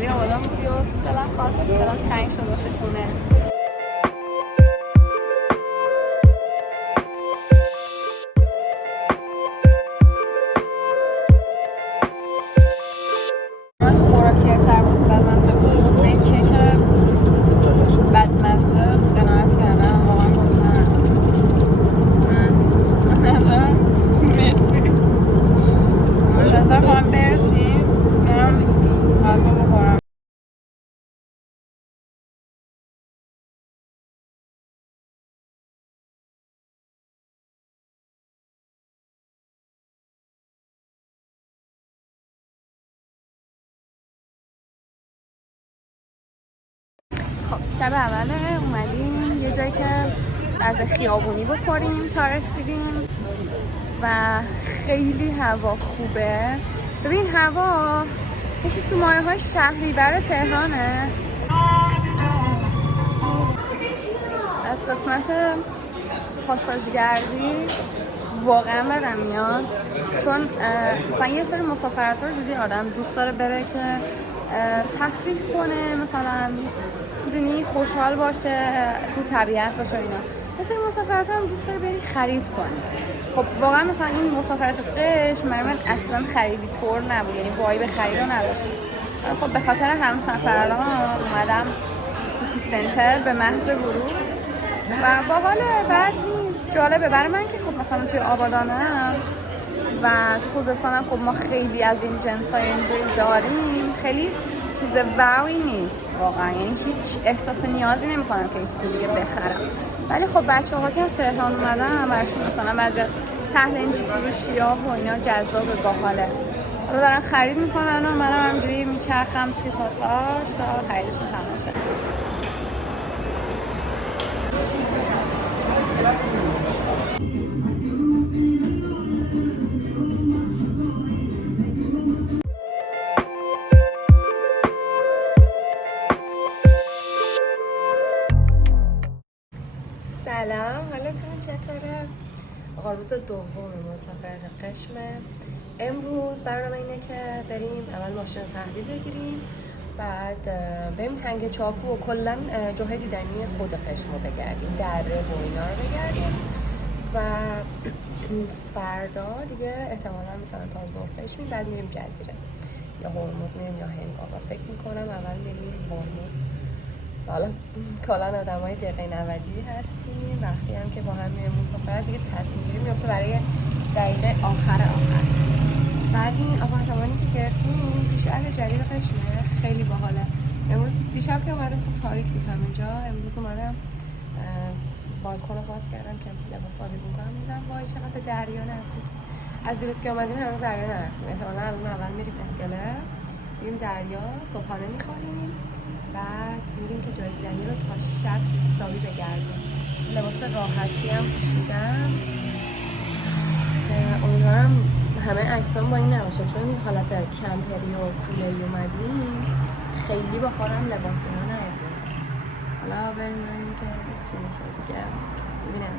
اومدی آبادان بودی و دلم خواست، دلم تنگ شد واسه خونه. خوراکی ترمز بدمزه بود، نه کیک بدمزه قناعت کردم، واقعا گرسنه‌ام. نظرم مرسی، منتظر خواهم برسیم برم غذا بخورم. خب شب اوله اومدیم یه جایی که از خیابونی بخوریم تا رسیدیم و خیلی هوا خوبه. ببین هوا یه چیز تو مایه‌های شهری برای تهرانه. از قسمت پاساژگردی واقعا بدم میاد، چون مثلا یه سری مسافرت‌ها رو دیدی آدم دوست داره بره که تفریح کنه، مثلا میدونی خوشحال باشه، تو طبیعت باشه اینا. یه سری مسافرت‌ها هم دوست داره بری خرید کنی. خب واقعا مثلا این مسافرت قشم برای من اصلا خریدی طور نبود، یعنی وایب خرید رو نداشتم. خب به خاطر همسفران اومدم سیتی سنتر به محض ورود و باحاله، بد نیست، جالبه برای من که خب مثلا توی آبادانم و تو خوزستانم خب ما خیلی از این جنسای اینجوری داریم، خیلی چیز واوی نیست واقعا، یعنی هیچ احساس نیازی نمی‌کنم که این چیز دیگه بخرم. ولی خب بچه‌ها که از تهران اومدن براشون مثلا بعضی از تهلنج فروشی‌ها و اینا جذاب باحاله، حالا دارن خرید میکنن و منم همینجوری میچرخم توی پاساژ تا خریدشون تمام شه. سلام، حالتون چطوره؟ آقا روز دوم مسافرت قشمه. امروز برنامه اینه که بریم اول ماشین رو تحویل بگیریم، بعد بریم تنگ چاکو و کلا جاهای دیدنی خود قشم رو بگردیم، دره و اینا رو بگردیم و فردا دیگه احتمالا مثلا تا ظهر قشمیم، بعد میریم جزیره یا هرمز میریم یا هنگام و فکر میکنم اول میریم هرمز. حالا کلا آدمای دقیقه 90 هستیم، وقتی هم که با هم میریم مسافرت دیگه تصمیم گیری میفته برای دقیقه آخر. بعد این آپارتمانی که گرفتیم تو شهر جدید قشمه خیلی باحاله. امروز دیشب که اومدم خب تاریک بود همینجا، امروز اومدم بالکن رو باز کردم که لباس آویزون کنم، دیدم وای چقدر به دریا نزدیک. از دیروز که اومدیم هنوز دریا نرفتیم، احتمالاً الان اول میریم اسکله، میریم دریا، صبحانه میخوریم، بعد میریم که جای دیدنی رو تا شب حسابی بگردیم. لباس راحتی هم پوشیدم که امیدوارم همه عکسام با این نباشه، چون حالت کمپری و کوله‌ای اومدیم خیلی با خودم لباسی رو نیاوردم. حالا بریم که چی میشه دیگه، ببینم.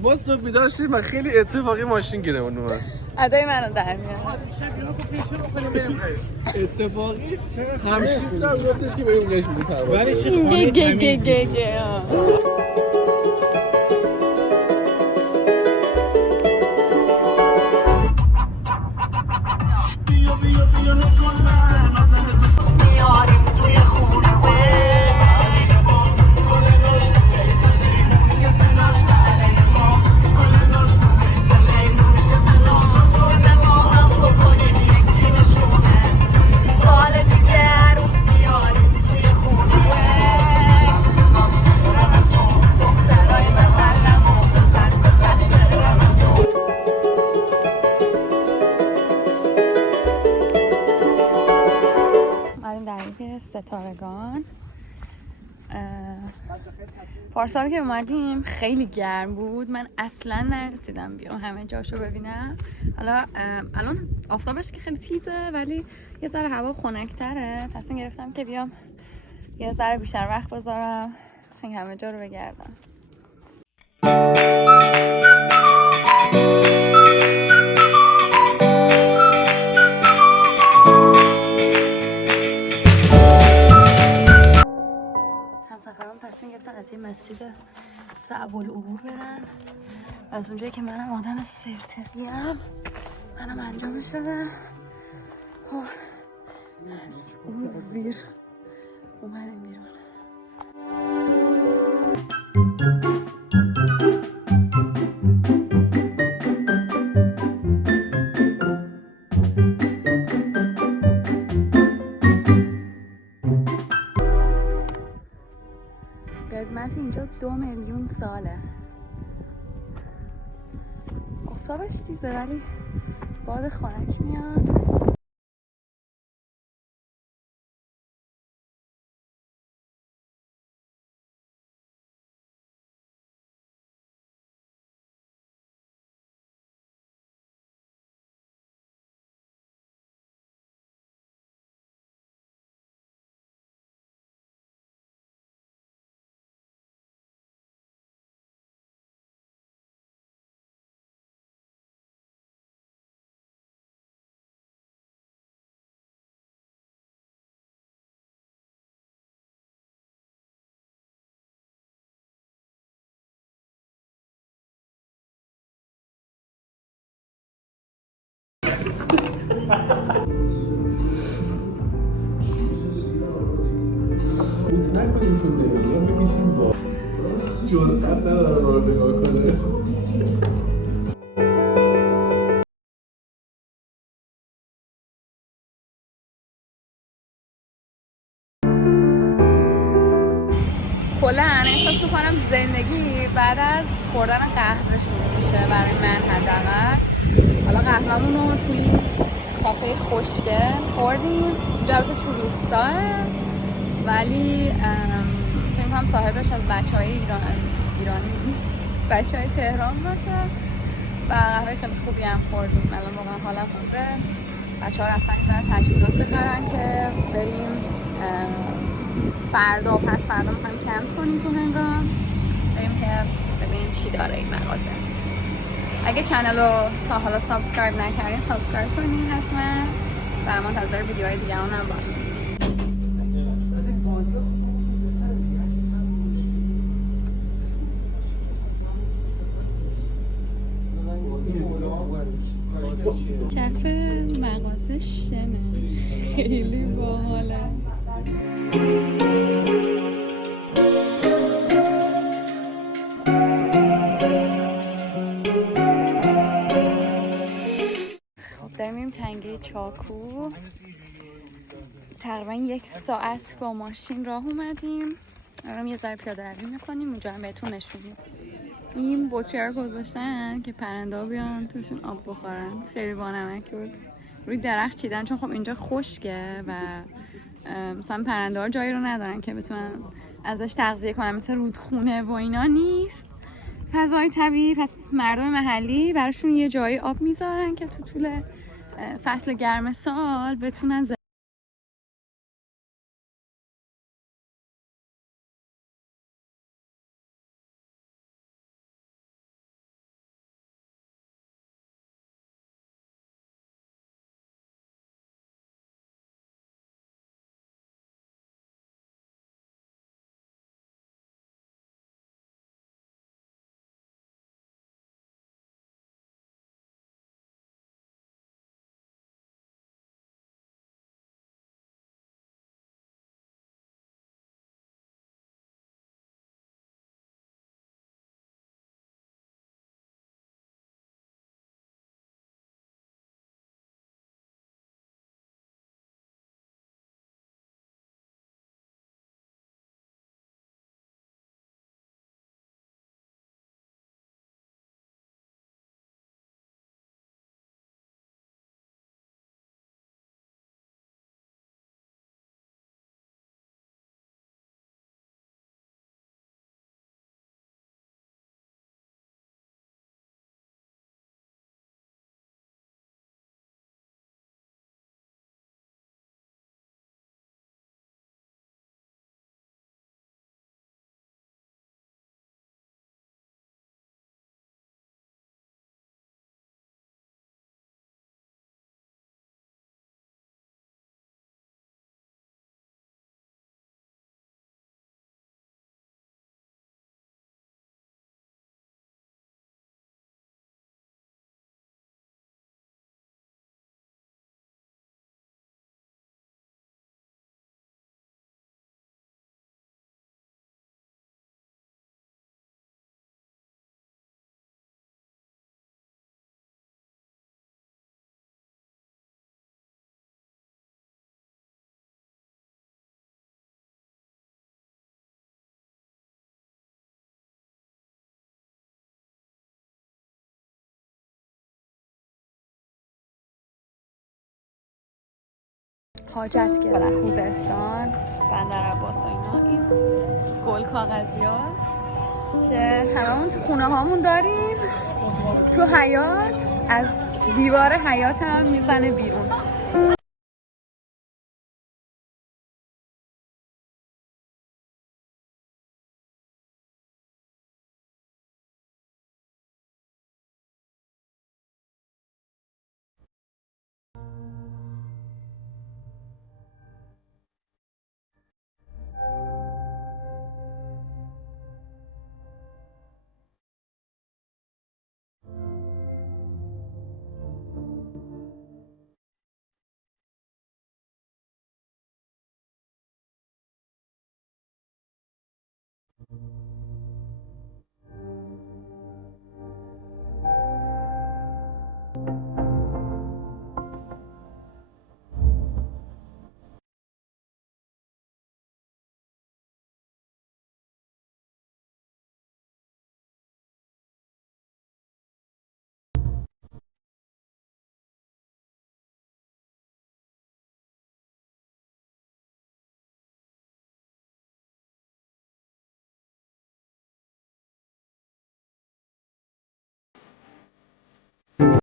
ما صبح بیدار شدیم و خیلی اتفاقی ماشین گیرمون اومد. ادای منو در میاد. دیشب یهو گفتیم چرا کنیم بریم قشم. اتفاقی همشیفت گفتش که بریم قشم دیگه پرواز. ولی چه خانه تمیزی. Sole di Gherus, migliori, tu e پارسال که اومدیم خیلی گرم بود، من اصلا نرسیدم بیام همه جاشو ببینم. حالا الان آفتابش که خیلی تیزه ولی یه ذره هوا خنک‌تره، تصمیم گرفتم که بیام یه ذره بیشتر وقت بذارم مثلا همه جا رو بگردم. همسفران تصمیم گرفتن از این مسیر صعب العبور برن و از اونجایی که منم آدم سرتقیم منم انجام شده از اون زیر اومدیم بیرون. قدمت اینجا 2 میلیون ساله. آفتابش تیزه ولی باد خنک میاد. نکنیم تو بریم یا بکشیم با جرأت نداره رو نگاه کنه. کلا احساس میکنم زندگی بعد از خوردن قهوه شروع میشه برای من حداقل. حالا قهوه‌مون رو توی این کافه خوشگل خوردیم. اینجا البته تو روستاه ولی فکر می‌کنم صاحبش از بچه‌های ایرانی بچه‌های تهران باشه و قهوه خیلی خوبی هم خوردیم. الان واقعا حالم خوبه. بچه‌ها رفتن این ذره تجهیزات بخرن که بریم فردا و پس فردا می‌خوایم کمپ کنیم تو هنگام، بریم که ببینیم چی داره این مغازه. اگه چنل رو تا حالا سابسکرایب نکردین سابسکرایب کنین حتما و منتظر ویدیوهای دیگه هم باشین. کف مغازه شنه خیلی باحاله. خب داریم میریم تنگه چاکو. تقریبا 1 ساعت با ماشین راه اومدیم. الان یه ذره پیاده روی میکنیم اونجا هم بهتون نشون میدم. این بطری‌ها رو گذاشتن که پرنده ها بیان توشون آب بخورن. خیلی بانمک بود. روی درخت چیدن چون خب اینجا خشکه و مثلا پرنده ها جایی رو ندارن که بتونن ازش تغذیه کنن، مثل رودخونه و اینا نیست، فضای طبیعی. پس مردم محلی براشون یه جایی آب میذارن که تو طول فصل گرم سال بتونن حاجت گرفت. خوزستان، بندر عباس و اینا، این گل کاغذی هاست که هممون تو خونه هامون داریم. تو حیاط از دیوار حیاط هم میزنه بیرون.